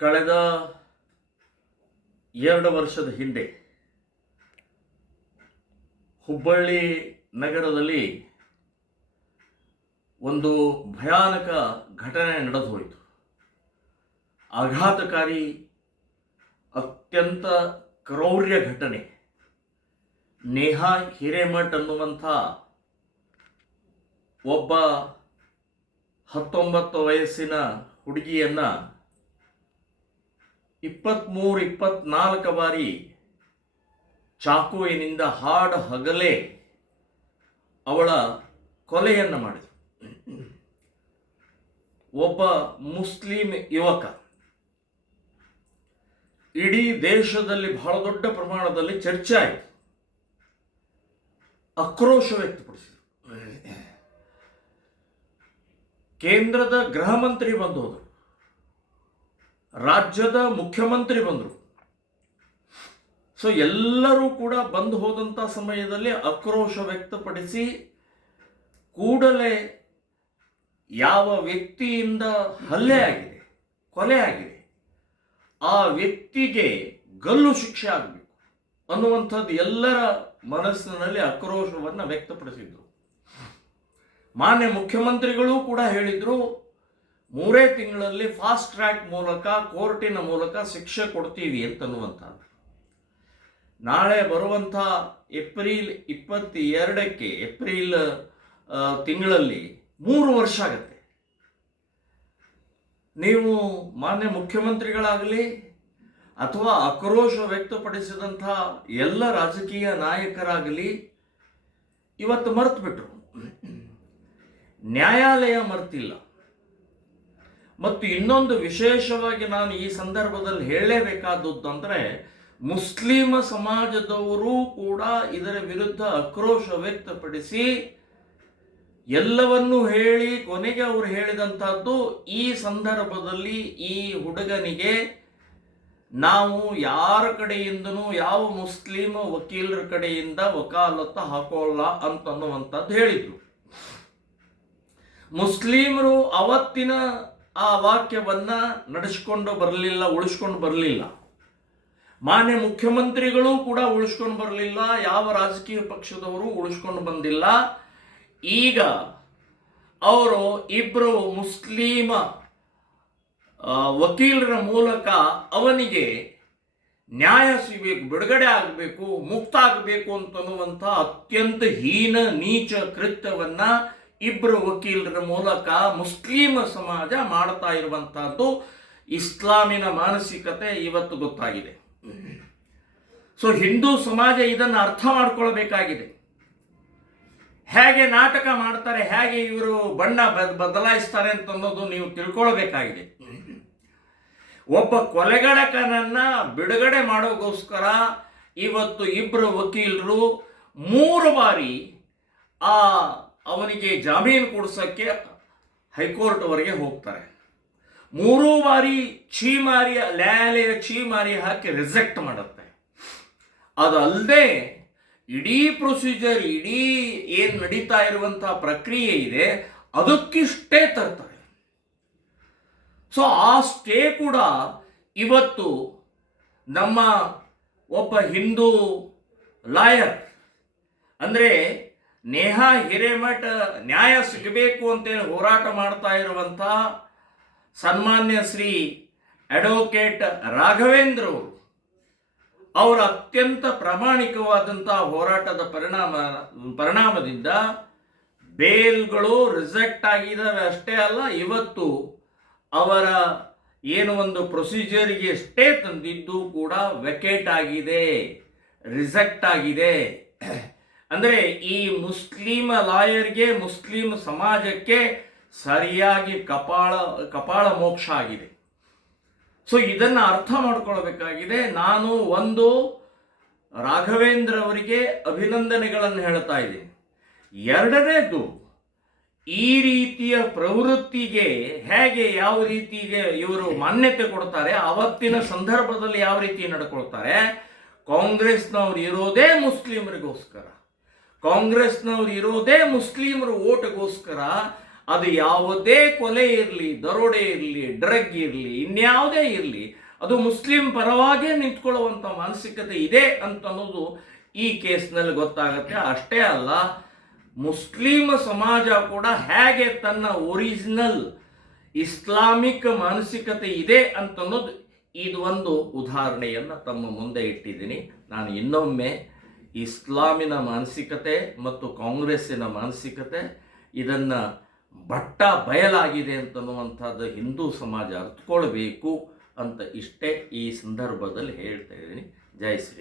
ಕಳೆದ 2 ವರ್ಷದ ಹಿಂದೆ ಹುಬ್ಬಳ್ಳಿ ನಗರದಲ್ಲಿ ಒಂದು ಭಯಾನಕ ಘಟನೆ ನಡೆದು ಹೋಯಿತು. ಆಘಾತಕಾರಿ, ಅತ್ಯಂತ ಕ್ರೌರ್ಯ ಘಟನೆ. ನೇಹಾ ಹಿರೇಮಠ್ ಅನ್ನುವಂಥ ಒಬ್ಬ 19 ವಯಸ್ಸಿನ ಹುಡುಗಿಯನ್ನು 23-24 ಬಾರಿ ಚಾಕುವಿನಿಂದ ಹಗಲೇ ಅವಳ ಕೊಲೆಯನ್ನು ಮಾಡಿದರು. ಒಬ್ಬ ಮುಸ್ಲಿಂ ಯುವಕ ಇಡೀ ದೇಶದಲ್ಲಿ ಬಹಳ ದೊಡ್ಡ ಪ್ರಮಾಣದಲ್ಲಿ ಚರ್ಚೆ ಆಯಿತು, ಆಕ್ರೋಶ ವ್ಯಕ್ತಪಡಿಸಿದರು. ಕೇಂದ್ರದ ಗೃಹ ಮಂತ್ರಿ ಬಂದು ಹೋದರು, ರಾಜ್ಯದ ಮುಖ್ಯಮಂತ್ರಿ ಬಂದರು. ಸೊ ಎಲ್ಲರೂ ಕೂಡ ಬಂದು ಹೋದಂಥ ಸಮಯದಲ್ಲಿ ಆಕ್ರೋಶ ವ್ಯಕ್ತಪಡಿಸಿ ಕೂಡಲೇ ಯಾವ ವ್ಯಕ್ತಿಯಿಂದ ಹಲ್ಲೆ ಆಗಿದೆ, ಕೊಲೆ ಆಗಿದೆ, ಆ ವ್ಯಕ್ತಿಗೆ ಗಲ್ಲು ಶಿಕ್ಷೆ ಆಗಬೇಕು ಅನ್ನುವಂಥದ್ದು ಎಲ್ಲರ ಮನಸ್ಸಿನಲ್ಲಿ ಆಕ್ರೋಶವನ್ನು ವ್ಯಕ್ತಪಡಿಸಿದ್ರು. ಮಾನ್ಯ ಮುಖ್ಯಮಂತ್ರಿಗಳು ಕೂಡ ಹೇಳಿದರು, 3 ತಿಂಗಳಲ್ಲಿ ಫಾಸ್ಟ್ ಟ್ರ್ಯಾಕ್ ಮೂಲಕ, ಕೋರ್ಟಿನ ಮೂಲಕ ಶಿಕ್ಷೆ ಕೊಡ್ತೀವಿ ಅಂತನ್ನುವಂಥದ್ದು. ನಾಳೆ ಬರುವಂಥ ಏಪ್ರಿಲ್ 22ಕ್ಕೆ ಏಪ್ರಿಲ್ ತಿಂಗಳಲ್ಲಿ 3 ವರ್ಷ ಆಗುತ್ತೆ. ನೀವು ಮಾನ್ಯ ಮುಖ್ಯಮಂತ್ರಿಗಳಾಗಲಿ ಅಥವಾ ಆಕ್ರೋಶ ವ್ಯಕ್ತಪಡಿಸಿದಂಥ ಎಲ್ಲ ರಾಜಕೀಯ ನಾಯಕರಾಗಲಿ ಇವತ್ತು ಮರೆತು ಬಿಟ್ರು, ನ್ಯಾಯಾಲಯ ಮರೆತಿಲ್ಲ. ಮತ್ತು ಇನ್ನೊಂದು ವಿಶೇಷವಾಗಿ ನಾನು ಈ ಸಂದರ್ಭದಲ್ಲಿ ಹೇಳಲೇಬೇಕಾದದ್ದು ಅಂದರೆ, ಮುಸ್ಲಿಮ ಸಮಾಜದವರು ಕೂಡ ಇದರ ವಿರುದ್ಧ ಆಕ್ರೋಶ ವ್ಯಕ್ತಪಡಿಸಿ ಎಲ್ಲವನ್ನೂ ಹೇಳಿ ಕೊನೆಗೆ ಅವರು ಹೇಳಿದಂಥದ್ದು, ಈ ಸಂದರ್ಭದಲ್ಲಿ ಈ ಹುಡುಗನಿಗೆ ನಾವು ಯಾರ ಕಡೆಯಿಂದನೂ ಯಾವ ಮುಸ್ಲಿಂ ವಕೀಲರ ಕಡೆಯಿಂದ ವಕಾಲತ್ತು ಹಾಕೋಲ್ಲ ಅಂತನ್ನುವಂಥದ್ದು ಹೇಳಿದರು. ಮುಸ್ಲಿಮರು ಅವತ್ತಿನ ಆ ವಾಕ್ಯವನ್ನು ನಡೆಸ್ಕೊಂಡು ಬರಲಿಲ್ಲ, ಉಳಿಸ್ಕೊಂಡು ಬರಲಿಲ್ಲ. ಮಾನ್ಯ ಮುಖ್ಯಮಂತ್ರಿಗಳು ಕೂಡ ಉಳಿಸ್ಕೊಂಡು ಬರಲಿಲ್ಲ, ಯಾವ ರಾಜಕೀಯ ಪಕ್ಷದವರು ಉಳಿಸ್ಕೊಂಡು ಬಂದಿಲ್ಲ. ಈಗ ಅವರು ಇಬ್ಬರು ಮುಸ್ಲಿಮ ವಕೀಲರ ಮೂಲಕ ಅವನಿಗೆ ನ್ಯಾಯ ಸಿಗಬೇಕು, ಬಿಡುಗಡೆ ಆಗಬೇಕು, ಮುಕ್ತ ಆಗಬೇಕು ಅಂತನ್ನುವಂಥ ಅತ್ಯಂತ ಹೀನ ನೀಚ ಕೃತ್ಯವನ್ನು ಇಬ್ಬರು ವಕೀಲರ ಮೂಲಕ ಮುಸ್ಲಿಮ ಸಮಾಜ ಮಾಡ್ತಾ ಇರುವಂಥದ್ದು ಇಸ್ಲಾಮಿನ ಮಾನಸಿಕತೆ ಇವತ್ತು ಗೊತ್ತಾಗಿದೆ. ಸೊ ಹಿಂದೂ ಸಮಾಜ ಇದನ್ನು ಅರ್ಥ ಮಾಡ್ಕೊಳ್ಬೇಕಾಗಿದೆ. ಹೇಗೆ ನಾಟಕ ಮಾಡ್ತಾರೆ, ಹೇಗೆ ಇವರು ಬಣ್ಣ ಬದಲಾಯಿಸ್ತಾರೆ ಅಂತ ಅನ್ನೋದು ನೀವು ತಿಳ್ಕೊಳ್ಬೇಕಾಗಿದೆ. ಒಬ್ಬ ಕೊಲೆಗಡಕನನ್ನ ಬಿಡುಗಡೆ ಮಾಡೋಗೋಸ್ಕರ ಇವತ್ತು ಇಬ್ಬರು ವಕೀಲರು 3 ಬಾರಿ ಅವನಿಗೆ ಜಾಮೀನು ಕೊಡಿಸೋಕ್ಕೆ ಹೈಕೋರ್ಟ್ವರೆಗೆ ಹೋಗ್ತಾರೆ. 3 ಬಾರಿ ನ್ಯಾಯಾಲಯ ಛೀಮಾರಿ ಹಾಕಿ ರಿಜೆಕ್ಟ್ ಮಾಡುತ್ತೆ. ಅದಲ್ಲದೆ ಇಡೀ ಪ್ರೊಸೀಜರ್, ಇಡೀ ಏನು ನಡೀತಾ ಇರುವಂಥ ಪ್ರಕ್ರಿಯೆ ಇದೆ ಅದಕ್ಕಿಷ್ಟೇ ತರ್ತಾರೆ. ಸೊ ಆ ಸ್ಟೇ ಕೂಡ ಇವತ್ತು ನಮ್ಮ ಒಬ್ಬ ಹಿಂದೂ ಲಾಯರ್, ಅಂದರೆ ನೇಹಾ ಹಿರೇಮಠ್ ನ್ಯಾಯ ಸಿಗಬೇಕು ಅಂತೇಳಿ ಹೋರಾಟ ಮಾಡ್ತಾ ಇರುವಂಥ ಸನ್ಮಾನ್ಯ ಶ್ರೀ ಅಡ್ವೊಕೇಟ್ ರಾಘವೇಂದ್ರ ಅವರ ಅತ್ಯಂತ ಪ್ರಾಮಾಣಿಕವಾದಂಥ ಹೋರಾಟದ ಪರಿಣಾಮದಿಂದ ಬೇಲ್ಗಳು ರಿಜೆಕ್ಟ್ ಆಗಿದ್ದಾವೆ. ಅಷ್ಟೇ ಅಲ್ಲ, ಇವತ್ತು ಅವರ ಏನು ಒಂದು ಪ್ರೊಸೀಜರಿಗೆ ಸ್ಟೇ ತಂದಿದ್ದು ಕೂಡ ವೆಕೇಟ್ ಆಗಿದೆ, ರಿಜೆಕ್ಟ್ ಆಗಿದೆ. ಅಂದರೆ ಈ ಮುಸ್ಲಿಮ ಲಾಯರ್ಗೆ, ಮುಸ್ಲಿಂ ಸಮಾಜಕ್ಕೆ ಸರಿಯಾಗಿ ಕಪಾಳ ಮೋಕ್ಷ ಆಗಿದೆ. ಸೊ ಇದನ್ನು ಅರ್ಥ ಮಾಡ್ಕೊಳ್ಬೇಕಾಗಿದೆ. ನಾನು ಒಂದು ರಾಘವೇಂದ್ರ ಅವರಿಗೆ ಅಭಿನಂದನೆಗಳನ್ನು ಹೇಳ್ತಾ ಇದ್ದೀನಿ. ಎರಡನೇದು, ಈ ರೀತಿಯ ಪ್ರವೃತ್ತಿಗೆ ಹೇಗೆ ಯಾವ ರೀತಿಗೆ ಇವರು ಮಾನ್ಯತೆ ಕೊಡ್ತಾರೆ, ಅವತ್ತಿನ ಸಂದರ್ಭದಲ್ಲಿ ಯಾವ ರೀತಿ ನಡ್ಕೊಳ್ತಾರೆ. ಕಾಂಗ್ರೆಸ್ನವ್ರು ಇರೋದೇ ಮುಸ್ಲಿಮರಿಗೋಸ್ಕರ, ಕಾಂಗ್ರೆಸ್ನವ್ರು ಇರೋದೇ ಮುಸ್ಲಿಮರು ಓಟ್ಗೋಸ್ಕರ. ಅದು ಯಾವುದೇ ಕೊಲೆ ಇರಲಿ, ದರೋಡೆ ಇರಲಿ, ಡ್ರಗ್ ಇರಲಿ, ಇನ್ಯಾವುದೇ ಇರಲಿ, ಅದು ಮುಸ್ಲಿಂ ಪರವಾಗೇ ನಿಂತ್ಕೊಳ್ಳುವಂಥ ಮಾನಸಿಕತೆ ಇದೆ ಅಂತನ್ನೋದು ಈ ಕೇಸ್ನಲ್ಲಿ ಗೊತ್ತಾಗುತ್ತೆ. ಅಷ್ಟೇ ಅಲ್ಲ, ಮುಸ್ಲಿಂ ಸಮಾಜ ಕೂಡ ಹೇಗೆ ತನ್ನ ಒರಿಜಿನಲ್ ಇಸ್ಲಾಮಿಕ್ ಮಾನಸಿಕತೆ ಇದೆ ಅಂತನ್ನೋದು ಇದು ಒಂದು ಉದಾಹರಣೆಯನ್ನು ತಮ್ಮ ಮುಂದೆ ಇಟ್ಟಿದ್ದೀನಿ. ನಾನು ಇನ್ನೊಮ್ಮೆ ಇಸ್ಲಾಮಿನ ಮಾನಸಿಕತೆ ಮತ್ತು ಕಾಂಗ್ರೆಸ್ಸಿನ ಮಾನಸಿಕತೆ ಇದನ್ನು ಬಯಲಾಗಿದೆ ಅಂತನ್ನುವಂಥದ್ದು ಹಿಂದೂ ಸಮಾಜ ಅರ್ಥಕೊಳ್ಬೇಕು ಅಂತ ಇಷ್ಟೇ ಈ ಸಂದರ್ಭದಲ್ಲಿ ಹೇಳ್ತಾ ಇದ್ದೀನಿ. ಜೈ ಶ್ರೀ.